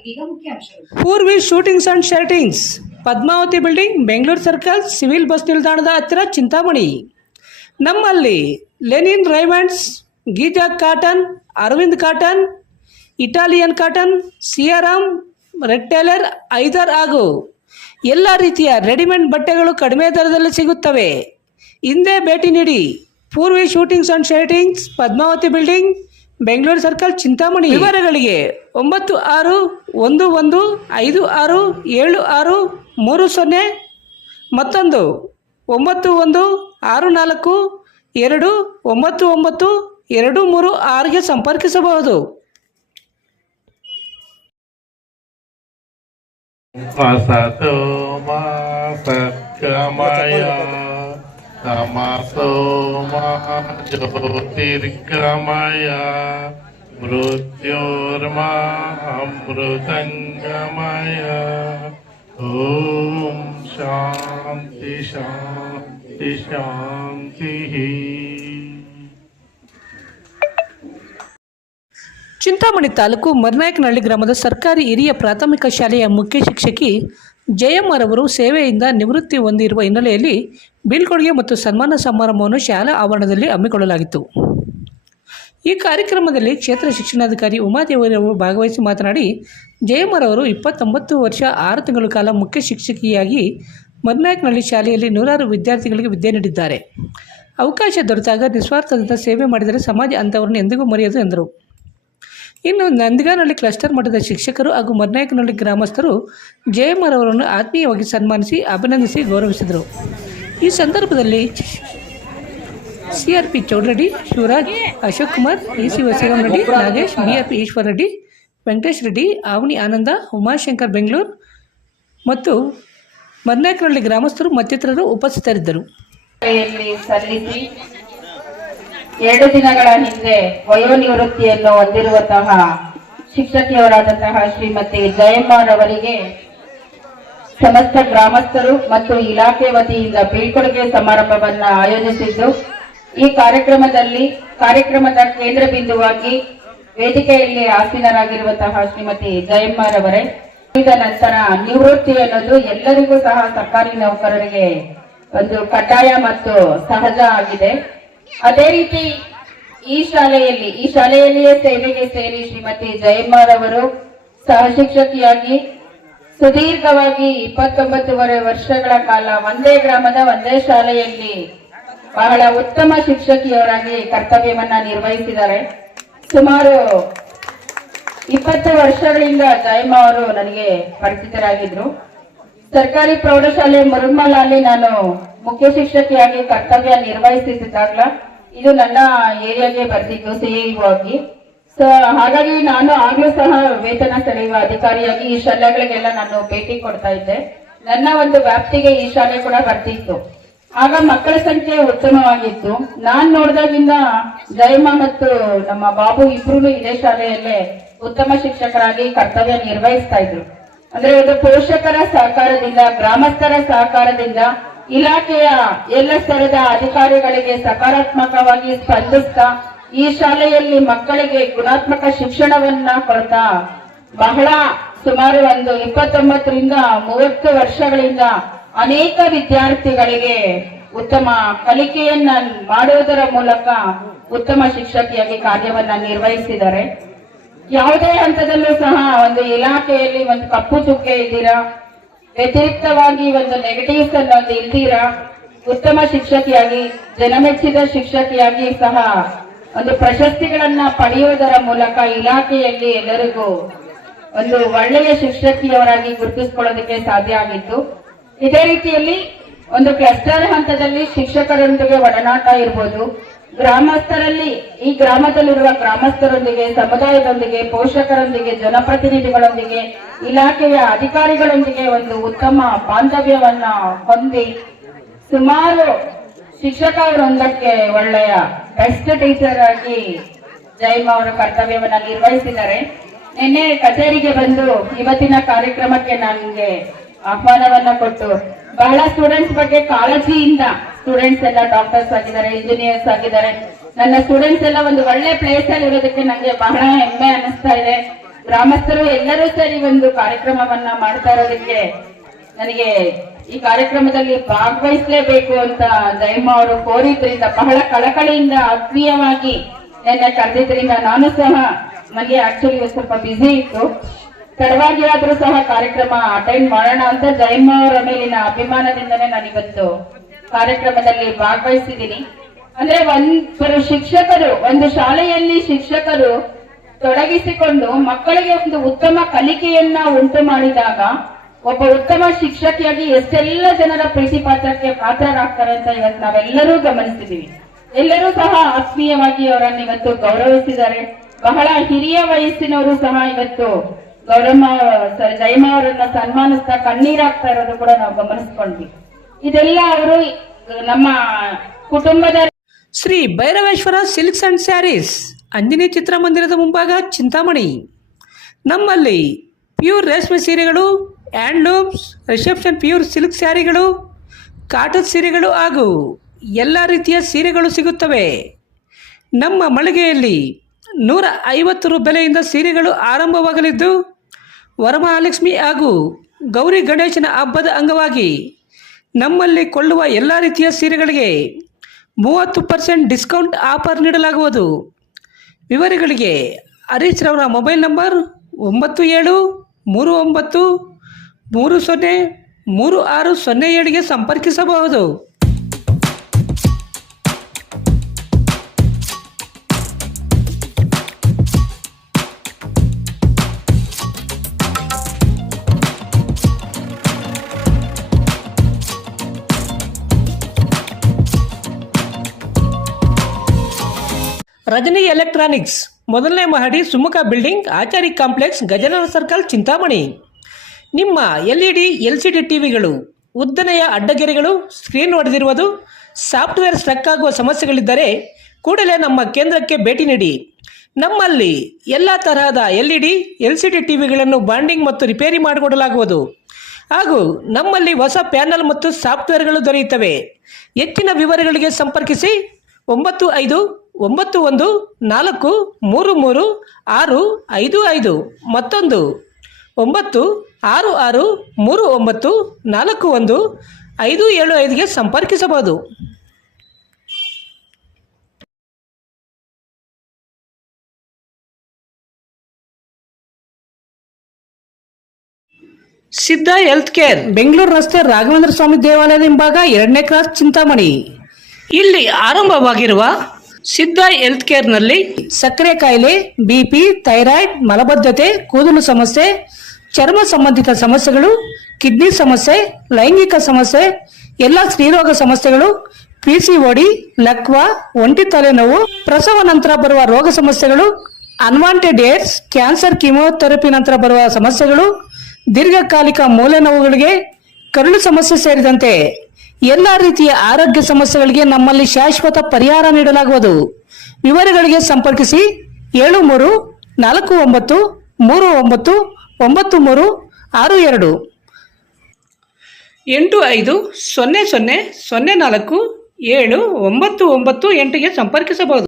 ಇದೀಗ ಮುಖ್ಯಾಂಶಗಳು. Poorvi shootings and shirtings, Padmavathi building, Bengaluru circle, civil bus ನಿಲ್ದಾಣದ ಹತ್ತಿರ, ಚಿಂತಾಮಣಿ. ನಮ್ಮಲ್ಲಿ linen Raymonds, Giza cotton, Arvind cotton, Italian cotton, Siyaram, red tailor, either ಹಾಗೂ ಎಲ್ಲ ರೀತಿಯ ರೆಡಿಮೇಡ್ ಬಟ್ಟೆಗಳು ಕಡಿಮೆ ದರದಲ್ಲಿ ಸಿಗುತ್ತವೆ. ಹಿಂದೆ ಭೇಟಿ ನೀಡಿ. Purvi shootings and shirtings, Padmavathi building, Bengaluru circle, Chintamani. ವಿವರಗಳಿಗೆ 9115567630 ಮತ್ತೊಂದು 9164299236ಗೆ ಸಂಪರ್ಕಿಸಬಹುದು. Pasato ma satkamaya tamaso ma jyotirgamaya mrutyorma amrutangamaya. Om shanti shanti shanti. Chintamani taluk ಮರ್ನಾಯಕನಹಳ್ಳಿ ಗ್ರಾಮದ ಸರ್ಕಾರಿ ಹಿರಿಯ ಪ್ರಾಥಮಿಕ ಶಾಲೆಯ ಮುಖ್ಯ ಶಿಕ್ಷಕಿ ಜಯಮ್ಮರವರು ಸೇವೆಯಿಂದ ನಿವೃತ್ತಿ ಹೊಂದಿರುವ ಹಿನ್ನೆಲೆಯಲ್ಲಿ ಬೀಳ್ಕೊಡುಗೆ ಮತ್ತು ಸನ್ಮಾನ ಸಮಾರಂಭವನ್ನು ಶಾಲಾ ಆವರಣದಲ್ಲಿ ಹಮ್ಮಿಕೊಳ್ಳಲಾಗಿತ್ತು. ಈ ಕಾರ್ಯಕ್ರಮದಲ್ಲಿ ಕ್ಷೇತ್ರ ಶಿಕ್ಷಣಾಧಿಕಾರಿ ಉಮಾದೇವಿಯವರು ಭಾಗವಹಿಸಿ ಮಾತನಾಡಿ, ಜಯಮ್ಮರವರು 29 ವರ್ಷ 6 ತಿಂಗಳ ಕಾಲ ಮುಖ್ಯ ಶಿಕ್ಷಕಿಯಾಗಿ ಮರ್ನಾಯಕನಹಳ್ಳಿ ಶಾಲೆಯಲ್ಲಿ ನೂರಾರು ವಿದ್ಯಾರ್ಥಿಗಳಿಗೆ ವಿದ್ಯೆ ನೀಡಿದ್ದಾರೆ. ಅವಕಾಶ ದೊರೆತಾಗ ನಿಸ್ವಾರ್ಥದಿಂದ ಸೇವೆ ಮಾಡಿದರೆ ಸಮಾಜ ಅಂಥವರನ್ನು ಎಂದಿಗೂ ಮರೆಯದು ಎಂದರು. ಇನ್ನು ನಂದಿಗಾನಹಳ್ಳಿ ಕ್ಲಸ್ಟರ್ ಮಟ್ಟದ ಶಿಕ್ಷಕರು ಹಾಗೂ ಮರ್ನಾಯಕನಹಳ್ಳಿ ಗ್ರಾಮಸ್ಥರು ಜಯಮ್ಮರವರನ್ನು ಆತ್ಮೀಯವಾಗಿ ಸನ್ಮಾನಿಸಿ ಅಭಿನಂದಿಸಿ ಗೌರವಿಸಿದರು. ಈ ಸಂದರ್ಭದಲ್ಲಿ CRP Chowdareddy, Shivraj, Ashok Kumar, EC ವಸೀರಾಮ್ Reddy, Nagesh, BRP Ishwara Reddy, Venkatesh Reddy, Avani ಆನಂದ, ಉಮಾಶಂಕರ್ ಬೆಂಗಳೂರು ಮತ್ತು ಮರ್ನಾಯಕನಹಳ್ಳಿ ಗ್ರಾಮಸ್ಥರು ಮತ್ತಿತರರು ಉಪಸ್ಥಿತರಿದ್ದರು. 2 ದಿನಗಳ ಹಿಂದೆ ವಯೋನಿವೃತ್ತಿಯನ್ನು ಹೊಂದಿರುವಂತಹ ಶಿಕ್ಷಕಿಯವರಾದಂತಹ ಶ್ರೀಮತಿ ಜಯಮ್ಮರವರಿಗೆ ಸಮಸ್ತ ಗ್ರಾಮಸ್ಥರು ಮತ್ತು ಇಲಾಖೆ ವತಿಯಿಂದ ಬೀಳ್ಕೊಡುಗೆ ಸಮಾರಂಭವನ್ನ ಆಯೋಜಿಸಿದ್ದು, ಈ ಕಾರ್ಯಕ್ರಮದ ಕೇಂದ್ರ ಬಿಂದುವಾಗಿ ವೇದಿಕೆಯಲ್ಲಿ ಆಸೀನರಾಗಿರುವಂತಹ ಶ್ರೀಮತಿ ಜಯಮ್ಮರವರೇ, ಇದ ನಂತರ ನಿವೃತ್ತಿ ಅನ್ನೋದು ಎಲ್ಲರಿಗೂ ಸಹ ಸರ್ಕಾರಿ ನೌಕರರಿಗೆ ಒಂದು ಕಡ್ಡಾಯ ಮತ್ತು ಸಹಜ ಆಗಿದೆ. ಅದೇ ರೀತಿ ಈ ಶಾಲೆಯಲ್ಲಿಯೇ ಸೇವೆಗೆ ಸೇರಿ ಶ್ರೀಮತಿ ಜಯಮ್ಮರವರು ಸಹ ಶಿಕ್ಷಕಿಯಾಗಿ ಸುದೀರ್ಘವಾಗಿ 29 ವರ್ಷಗಳ ಕಾಲ ಒಂದೇ ಗ್ರಾಮದ ಒಂದೇ ಶಾಲೆಯಲ್ಲಿ ಬಹಳ ಉತ್ತಮ ಶಿಕ್ಷಕಿಯವರಾಗಿ ಕರ್ತವ್ಯವನ್ನ ನಿರ್ವಹಿಸಿದ್ದಾರೆ. ಸುಮಾರು 20 ವರ್ಷಗಳಿಂದ ಜಯಮ್ಮ ಅವರು ನನಗೆ ಪರಿಚಿತರಾಗಿದ್ರು. ಸರ್ಕಾರಿ ಪ್ರೌಢಶಾಲೆ ಮುರುಗಮಲಲ್ಲಿ ನಾನು ಮುಖ್ಯ ಶಿಕ್ಷಕಿಯಾಗಿ ಕರ್ತವ್ಯ ನಿರ್ವಹಿಸುತ್ತಿದ್ದಾಗಲ ಇದು ನನ್ನ ಏರಿಯಾಗೆ ಬರ್ತಿತ್ತು CEO ಆಗಿ. ಸೊ ಹಾಗಾಗಿ ನಾನು ಆಗ್ಲೂ ಸಹ ವೇತನ ಸೆಳೆಯುವ ಅಧಿಕಾರಿಯಾಗಿ ಈ ಶಾಲೆಗಳಿಗೆಲ್ಲ ನಾನು ಭೇಟಿ ಕೊಡ್ತಾ ಇದ್ದೆ. ನನ್ನ ಒಂದು ವ್ಯಾಪ್ತಿಗೆ ಈ ಶಾಲೆ ಕೂಡ ಬರ್ತಿತ್ತು. ಆಗ ಮಕ್ಕಳ ಸಂಖ್ಯೆ ಉತ್ತಮವಾಗಿತ್ತು. ನಾನ್ ನೋಡಿದಾಗಿಂದ ಜಯಮ್ಮ ಮತ್ತು ನಮ್ಮ ಬಾಬು ಇಬ್ರು ಇದೇ ಶಾಲೆಯಲ್ಲೇ ಉತ್ತಮ ಶಿಕ್ಷಕರಾಗಿ ಕರ್ತವ್ಯ ನಿರ್ವಹಿಸ್ತಾ ಇದ್ರು. ಅಂದ್ರೆ ಇದು ಪೋಷಕರ ಸಹಕಾರದಿಂದ, ಗ್ರಾಮಸ್ಥರ ಸಹಕಾರದಿಂದ, ಇಲಾಖೆಯ ಎಲ್ಲ ಸ್ತರದ ಅಧಿಕಾರಿಗಳಿಗೆ ಸಕಾರಾತ್ಮಕವಾಗಿ ಸ್ಪಂದಿಸ್ತಾ ಈ ಶಾಲೆಯಲ್ಲಿ ಮಕ್ಕಳಿಗೆ ಗುಣಾತ್ಮಕ ಶಿಕ್ಷಣವನ್ನ ಕೊಡ್ತಾ ಬಹಳ ಸುಮಾರು ಒಂದು 29ರಿಂದ 30 ವರ್ಷಗಳಿಂದ ಅನೇಕ ವಿದ್ಯಾರ್ಥಿಗಳಿಗೆ ಉತ್ತಮ ಕಲಿಕೆಯನ್ನ ಮಾಡುವುದರ ಮೂಲಕ ಉತ್ತಮ ಶಿಕ್ಷಕಿಯಾಗಿ ಕಾರ್ಯವನ್ನ ನಿರ್ವಹಿಸಿದ್ದಾರೆ. ಯಾವುದೇ ಹಂತದಲ್ಲೂ ಸಹ ಒಂದು ಇಲಾಖೆಯಲ್ಲಿ ಒಂದು ಕಪ್ಪು ಚುಕ್ಕೆ ಇದ್ದೀರಾ, ವ್ಯತಿರಿಕ್ತವಾಗಿ ಒಂದು ನೆಗೆಟಿವ್ಸ್ ಅನ್ನೋದು ಇಲ್ದಿರಾ, ಉತ್ತಮ ಶಿಕ್ಷಕಿಯಾಗಿ, ಜನಮೆಚ್ಚಿದ ಶಿಕ್ಷಕಿಯಾಗಿ ಸಹ ಒಂದು ಪ್ರಶಸ್ತಿಗಳನ್ನ ಪಡೆಯುವುದರ ಮೂಲಕ ಇಲಾಖೆಯಲ್ಲಿ ಎಲ್ಲರಿಗೂ ಒಂದು ಒಳ್ಳೆಯ ಶಿಕ್ಷಕಿಯವರಾಗಿ ಗುರುತಿಸಿಕೊಳ್ಳೋದಕ್ಕೆ ಸಾಧ್ಯ ಆಗಿತ್ತು. ಇದೇ ರೀತಿಯಲ್ಲಿ ಒಂದು ಕ್ಲಸ್ಟರ್ ಹಂತದಲ್ಲಿ ಶಿಕ್ಷಕರೊಂದಿಗೆ ಒಡನಾಟ ಇರ್ಬೋದು, ಗ್ರಾಮಸ್ಥರಲ್ಲಿ ಈ ಗ್ರಾಮದಲ್ಲಿರುವ ಗ್ರಾಮಸ್ಥರೊಂದಿಗೆ, ಸಮುದಾಯದೊಂದಿಗೆ, ಪೋಷಕರೊಂದಿಗೆ, ಜನಪ್ರತಿನಿಧಿಗಳೊಂದಿಗೆ, ಇಲಾಖೆಯ ಅಧಿಕಾರಿಗಳೊಂದಿಗೆ ಒಂದು ಉತ್ತಮ ಬಾಂಧವ್ಯವನ್ನ ಹೊಂದಿ ಸುಮಾರು ಶಿಕ್ಷಕ ವೃಂದಕ್ಕೆ ಒಳ್ಳೆಯ ಬೆಸ್ಟ್ ಟೀಚರ್ ಆಗಿ ಜಯಮ್ಮ ಅವರು ಕರ್ತವ್ಯವನ್ನ ನಿರ್ವಹಿಸಿದ್ದಾರೆ. ನಿನ್ನೆ ಕಚೇರಿಗೆ ಬಂದು ಇವತ್ತಿನ ಕಾರ್ಯಕ್ರಮಕ್ಕೆ ನನಗೆ ಆಹ್ವಾನವನ್ನ ಕೊಟ್ಟು ಬಹಳ ಸ್ಟೂಡೆಂಟ್ಸ್ ಬಗ್ಗೆ ಕಾಳಜಿಯಿಂದ, ಸ್ಟೂಡೆಂಟ್ಸ್ ಎಲ್ಲ ಡಾಕ್ಟರ್ಸ್ ಆಗಿದ್ದಾರೆ, ಇಂಜಿನಿಯರ್ಸ್ ಆಗಿದ್ದಾರೆ, ನನ್ನ ಸ್ಟೂಡೆಂಟ್ಸ್ ಎಲ್ಲ ಒಂದು ಒಳ್ಳೆ ಪ್ಲೇಸ್ ಅಲ್ಲಿ ಇರೋದಕ್ಕೆ ನಂಗೆ ಬಹಳ ಹೆಮ್ಮೆ ಅನಿಸ್ತಾ ಇದೆ. ಗ್ರಾಮಸ್ಥರು ಎಲ್ಲರೂ ಸೇರಿ ಒಂದು ಕಾರ್ಯಕ್ರಮವನ್ನ ಮಾಡ್ತಾ ಇರೋದಕ್ಕೆ ನನಗೆ ಈ ಕಾರ್ಯಕ್ರಮದಲ್ಲಿ ಭಾಗವಹಿಸಲೇಬೇಕು ಅಂತ ಜಯಮ್ಮ ಅವರು ಕೋರಿದ್ರಿಂದ ಬಹಳ ಕಳಕಳಿಯಿಂದ ಆತ್ಮೀಯವಾಗಿ ನನ್ನ ಕರೆದಿದ್ರಿಂದ ನಾನು ಸಹ ನನಗೆ ಆಕ್ಚುಲಿ ಸ್ವಲ್ಪ ಬ್ಯುಸಿ ಇತ್ತು, ತಡವಾಗಿ ಆದ್ರೂ ಸಹ ಕಾರ್ಯಕ್ರಮ ಅಟೆಂಡ್ ಮಾಡೋಣ ಅಂತ ಜಯಮ್ಮ ಅವರ ಮೇಲಿನ ಅಭಿಮಾನದಿಂದನೇ ನಾನಿವತ್ತು ಕಾರ್ಯಕ್ರಮದಲ್ಲಿ ಭಾಗವಹಿಸಿದ್ದೀನಿ. ಅಂದ್ರೆ ಒಂದು ಶಿಕ್ಷಕರು, ಒಂದು ಶಾಲೆಯಲ್ಲಿ ಶಿಕ್ಷಕರು ತೊಡಗಿಸಿಕೊಂಡು ಮಕ್ಕಳಿಗೆ ಒಂದು ಉತ್ತಮ ಕಲಿಕೆಯನ್ನ ಉಂಟು ಮಾಡಿದಾಗ ಒಬ್ಬ ಉತ್ತಮ ಶಿಕ್ಷಕಿಯಾಗಿ ಎಷ್ಟೆಲ್ಲ ಜನರ ಪ್ರೀತಿ ಪಾತ್ರಕ್ಕೆ ಪಾತ್ರರಾಗ್ತಾರೆ ಅಂತ ಇವತ್ತು ನಾವೆಲ್ಲರೂ ಗಮನಿಸಿದೀವಿ. ಎಲ್ಲರೂ ಸಹ ಆತ್ಮೀಯವಾಗಿ ಅವರನ್ನು ಇವತ್ತು ಗೌರವಿಸಿದ್ದಾರೆ. ಬಹಳ ಹಿರಿಯ ವಯಸ್ಸಿನವರು ಸಹ ಇವತ್ತು ಜಯಮ್ಮ ಅವರನ್ನ ಸನ್ಮಾನಿಸ್ತಾ ಕಣ್ಣೀರಾಗ್ತಾ ಇರೋದು ಕೂಡ ನಾವು ಗಮನಿಸ್ಕೊಂಡ್ವಿ. ಇದೆಲ್ಲ ಅವರು ನಮ್ಮ ಕುಟುಂಬದ Shri Bhairaveshwara silks and sarees, Anjani ಚಿತ್ರಮಂದಿರದ ಮುಂಭಾಗ, ಚಿಂತಾಮಣಿ. ನಮ್ಮಲ್ಲಿ ಪ್ಯೂರ್ ರೇಷ್ಮೆ ಸೀರೆಗಳು, ಹ್ಯಾಂಡ್ಲೂಮ್ಸ್, ರಿಸೆಪ್ಷನ್ ಪ್ಯೂರ್ ಸಿಲ್ಕ್ ಸ್ಯಾರಿಗಳು, ಕಾಟನ್ ಸೀರೆಗಳು ಹಾಗೂ ಎಲ್ಲ ರೀತಿಯ ಸೀರೆಗಳು ಸಿಗುತ್ತವೆ. ನಮ್ಮ ಮಳಿಗೆಯಲ್ಲಿ 150 ರು ಬೆಲೆಯಿಂದ ಸೀರೆಗಳು ಆರಂಭವಾಗಲಿದ್ದು, ವರಮಹಾಲಕ್ಷ್ಮಿ ಹಾಗೂ ಗೌರಿ ಗಣೇಶನ ಹಬ್ಬದ ಅಂಗವಾಗಿ ನಮ್ಮಲ್ಲಿ ಕೊಳ್ಳುವ ಎಲ್ಲ ರೀತಿಯ ಸೀರೆಗಳಿಗೆ 30% ಡಿಸ್ಕೌಂಟ್ ಆಫರ್ ನೀಡಲಾಗುವುದು. ವಿವರಗಳಿಗೆ ಹರೀಶ್ ರವರ ಮೊಬೈಲ್ ನಂಬರ್ 9739303607ಗೆ ಸಂಪರ್ಕಿಸಬಹುದು. ರಜನಿ ಎಲೆಕ್ಟ್ರಾನಿಕ್ಸ್, 1ನೇ ಮಹಡಿ, Sumukha building, Achari complex, Gajanana circle, Chintamani. ನಿಮ್ಮ LED LCD ಟಿವಿಗಳು ಉದ್ದನೆಯ ಅಡ್ಡಗೆರೆಗಳು, ಸ್ಕ್ರೀನ್ ಒಡೆದಿರುವುದು, ಸಾಫ್ಟ್ವೇರ್ ಸ್ಟ್ರಕ್ ಆಗುವ ಸಮಸ್ಯೆಗಳಿದ್ದರೆ ಕೂಡಲೇ ನಮ್ಮ ಕೇಂದ್ರಕ್ಕೆ ಭೇಟಿ ನೀಡಿ. ನಮ್ಮಲ್ಲಿ ಎಲ್ಲ ತರಹದ LED LCD ಟಿವಿಗಳನ್ನು ಬಾಂಡಿಂಗ್ ಮತ್ತು ರಿಪೇರಿ ಮಾಡಿಕೊಡಲಾಗುವುದು ಹಾಗೂ ನಮ್ಮಲ್ಲಿ ಹೊಸ ಪ್ಯಾನಲ್ ಮತ್ತು ಸಾಫ್ಟ್ವೇರ್ಗಳು ದೊರೆಯುತ್ತವೆ. ಹೆಚ್ಚಿನ ವಿವರಗಳಿಗೆ ಸಂಪರ್ಕಿಸಿ 9514336655, ಮತ್ತೊಂದು 9663941575ಗೆ ಸಂಪರ್ಕಿಸಬಹುದು. ಸಿದ್ಧ ಹೆಲ್ತ್ ಕೇರ್, ಬೆಂಗಳೂರು ರಸ್ತೆ, ರಾಘವೇಂದ್ರ ಸ್ವಾಮಿ ದೇವಾಲಯದ ಹಿಂಭಾಗ, 2ನೇ ಕ್ರಾಸ್, ಚಿಂತಾಮಣಿ. ಇಲ್ಲಿ ಆರಂಭವಾಗಿರುವ ಸಿದ್ಧ ಹೆಲ್ತ್ ಕೇರ್ನಲ್ಲಿ ಸಕ್ಕರೆ ಕಾಯಿಲೆ, BP, ಥೈರಾಯ್ಡ್, ಮಲಬದ್ಧತೆ, ಕೂದಲು ಸಮಸ್ಯೆ, ಚರ್ಮ ಸಂಬಂಧಿತ ಸಮಸ್ಯೆಗಳು, ಕಿಡ್ನಿ ಸಮಸ್ಯೆ, ಲೈಂಗಿಕ ಸಮಸ್ಯೆ, ಎಲ್ಲ ಸ್ತ್ರೀರೋಗ ಸಮಸ್ಯೆಗಳು, PCOD, ಲಕ್ವಾ, ಒಂಟಿ ತಲೆನೋವು, ಪ್ರಸವ ನಂತರ ಬರುವ ರೋಗ ಸಮಸ್ಯೆಗಳು, ಅನ್ವಾಂಟೆಡ್ ಏಡ್ಸ್, ಕ್ಯಾನ್ಸರ್, ಕಿಮೋಥೆರಪಿ ನಂತರ ಬರುವ ಸಮಸ್ಯೆಗಳು, ದೀರ್ಘಕಾಲಿಕ ಮೂಳೆ ನೋವುಗಳಿಗೆ, ಕರುಳು ಸಮಸ್ಯೆ ಸೇರಿದಂತೆ ಎಲ್ಲ ರೀತಿಯ ಆರೋಗ್ಯ ಸಮಸ್ಯೆಗಳಿಗೆ ನಮ್ಮಲ್ಲಿ ಶಾಶ್ವತ ಪರಿಹಾರ ನೀಡಲಾಗುವುದು. ವಿವರಗಳಿಗೆ ಸಂಪರ್ಕಿಸಿ 7349399362 8500047998ಗೆ ಸಂಪರ್ಕಿಸಬಹುದು.